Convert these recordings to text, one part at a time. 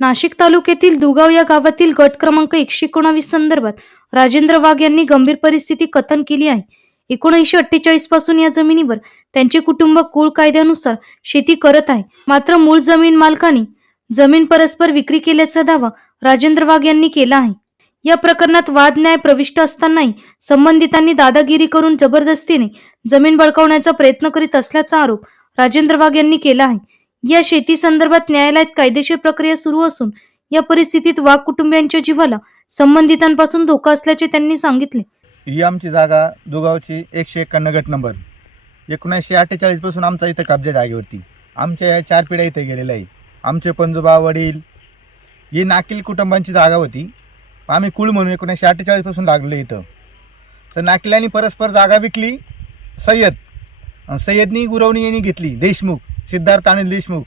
नाशिक तालुक्यातील दुगाव या गावातील गट क्रमांक एकशे एकोणावीस संदर्भात राजेंद्र वाघ यांनी गंभीर परिस्थिती कथन केली आहे. एकोणीसशे अठ्ठेचाळीसपासून या जमिनीवर त्यांचे कुटुंब कुळ कायद्यानुसार शेती करत आहे. मात्र मूळ जमीन मालकाने जमीन परस्पर विक्री केल्याचा दावा राजेंद्र वाघ यांनी केला आहे. या प्रकरणात वाद न्याय प्रविष्ट असतानाही संबंधितांनी दादागिरी करून जबरदस्तीने जमीन बळकावण्याचा प्रयत्न करीत असल्याचा आरोप राजेंद्र वाघ यांनी केला आहे. या शेती संदर्भात न्यायालयात कायदेशीर प्रक्रिया सुरू असून या परिस्थितीत वाघ कुटुंबियांच्या जीवाला संबंधितांपासून धोका असल्याचे त्यांनी सांगितले. ही आमची जागा दुगावची एकशे एक्कावन्न गट नंबर. एकोणीसशे अठ्ठेचाळीसपासून आमचा इथं कब्जा जागेवरती. आमच्या या चार पिढ्या इथं गेलेल्या आहे आमचे पंजोबा वडील ही नाकील कुटुंबांची जागा होती. आम्ही कुळ म्हणून एकोणीसशे अठ्ठेचाळीसपासून लागलो इथं. तर नाकिलांनी परस्पर जागा विकली सय्यद सय्यदनी गुरवणी यांनी घेतली देशमुख. सिद्धार्थ आणि देशमुख.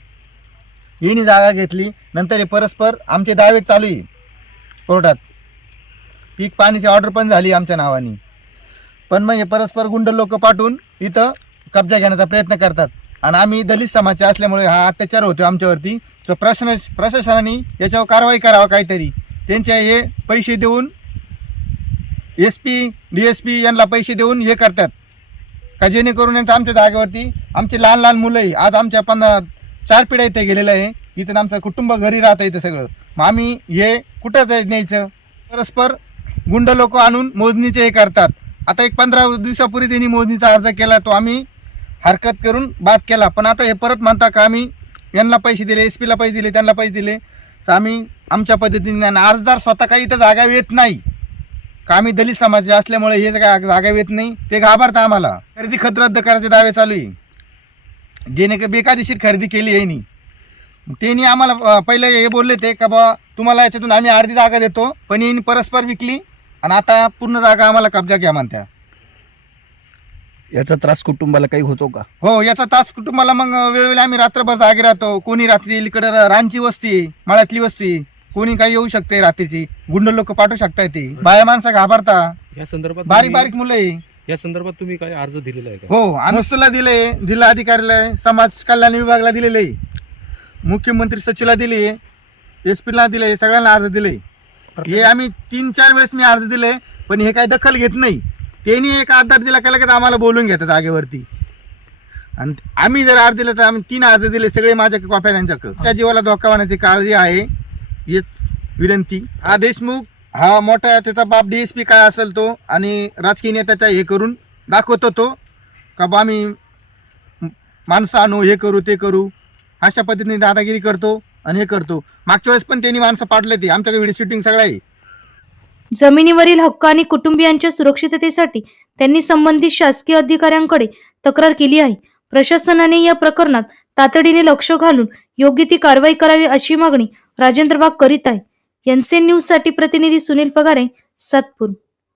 यांनी जागा घेतली नंतर हे परस्पर आमचे दावे चालू आहे. कोर्टात. पीक पाण्याची ऑर्डर पण झाली आमच्या नावाने. पण मग हे परस्पर गुंड लोक पाठवून इथं कब्जा घेण्याचा प्रयत्न करतात. आणि आम्ही दलित समाजचे असल्यामुळे हा अत्याचार होतो आमच्यावरती. तर प्रशासन प्रशासनाने याच्यावर कारवाई करावा काहीतरी. त्यांचे हे पैसे देऊन S P D S P यांना पैसे देऊन हे करतात. का जेणेकरून यांचं आमच्या जागेवरती आमचे लहान लहान मुलंही आज आमच्या पण चार पिढ्या इथे गेलेलं आहे. इथं आमचं कुटुंब घरी राहतं इथं सगळं. मग आम्ही हे कुठं न्यायचं? परस्पर गुंड लोक आणून मोजणीचे हे करतात. आता एक पंधरा दिवसापूर्वी त्यांनी मोजणीचा अर्ज केला तो आम्ही हरकत करून बाद केला. पण आता हे परत म्हणता का आम्ही यांना पैसे दिले एस पीला पैसे दिले त्यांना पैसे दिले. तर आम्ही आमच्या पद्धतीने आणि अर्जदार स्वतः काही इथं जागा येत नाही. का आम्ही दलित समाज असल्यामुळे हे जागा जागा येत नाही? ते घाबरता आम्हाला. खरेदी खत रद्द करायचे दावे चालू आहे. जेणे का बेकायदेशीर खरेदी केली आहे त्यांनी आम्हाला पहिले हे बोलले ते का बा तुम्हाला याच्यातून आम्ही अर्धी जागा देतो पण यांनी परस्पर विकली आणि आता पूर्ण जागा आम्हाला कब्जा घ्या म्हणत्या. याचा त्रास कुटुंबाला काही होतो का? हो याचा तास कुटुंबाला मग वेळोवेळी आम्ही रात्रभर जागे राहतो. कोणी रात्री इकडे रानची वस्ती मळ्यातली वस्ती. कोणी काही येऊ शकते रात्रीची. गुंड लोक पाठवू शकता येते बाया माणसं घाबरता. या संदर्भात बारीक बारीक मुलं आहे. या संदर्भात तुम्ही काय अर्ज दिलेला आहे का? हो आमस्तला दिले जिल्हा अधिकाऱ्याला समाज कल्याण विभागाला दिलेले आहे. मुख्यमंत्री सचिवला दिले एस पीला दिले सगळ्यांना अर्ज दिले. हे आम्ही तीन चार वेळेस मी अर्ज दिले पण हे काही दखल घेत नाही. त्यांनी एक अर्ज दिला का लगेच आम्हाला बोलून घेतात जागेवरती. आणि आम्ही जर अर्ज दिले तर आम्ही तीन अर्ज दिले सगळे माझ्या कॉप्या त्यांच्याकडे त्या जीवाला धोका होण्याची काळजी आहे. हेच विनंती. हा देशमुख हा मोठा त्याचा बाप डी एस पी काय असेल तो आणि राजकीय नेत्याचा हे करून दाखवतो तो. का बा आम्ही माणसं आणू हे करू ते करू. अशा पद्धतीने दादागिरी करतो आणि हे करतो. मागच्या वेळेस पण त्यांनी माणसं पाडले ते. आमच्याकडे व्हिडिओ शूटिंग सगळं आहे. जमिनीवरील हक्क आणि कुटुंबियांच्या सुरक्षिततेसाठी त्यांनी संबंधित शासकीय अधिकाऱ्यांकडे तक्रार केली आहे. प्रशासनाने या प्रकरणात तातडीने लक्ष घालून योग्य ती कारवाई करावी अशी मागणी राजेंद्र वाघ करीत आहे. एनसीएन न्यूजसाठी प्रतिनिधी सुनील पगारे सातपूर.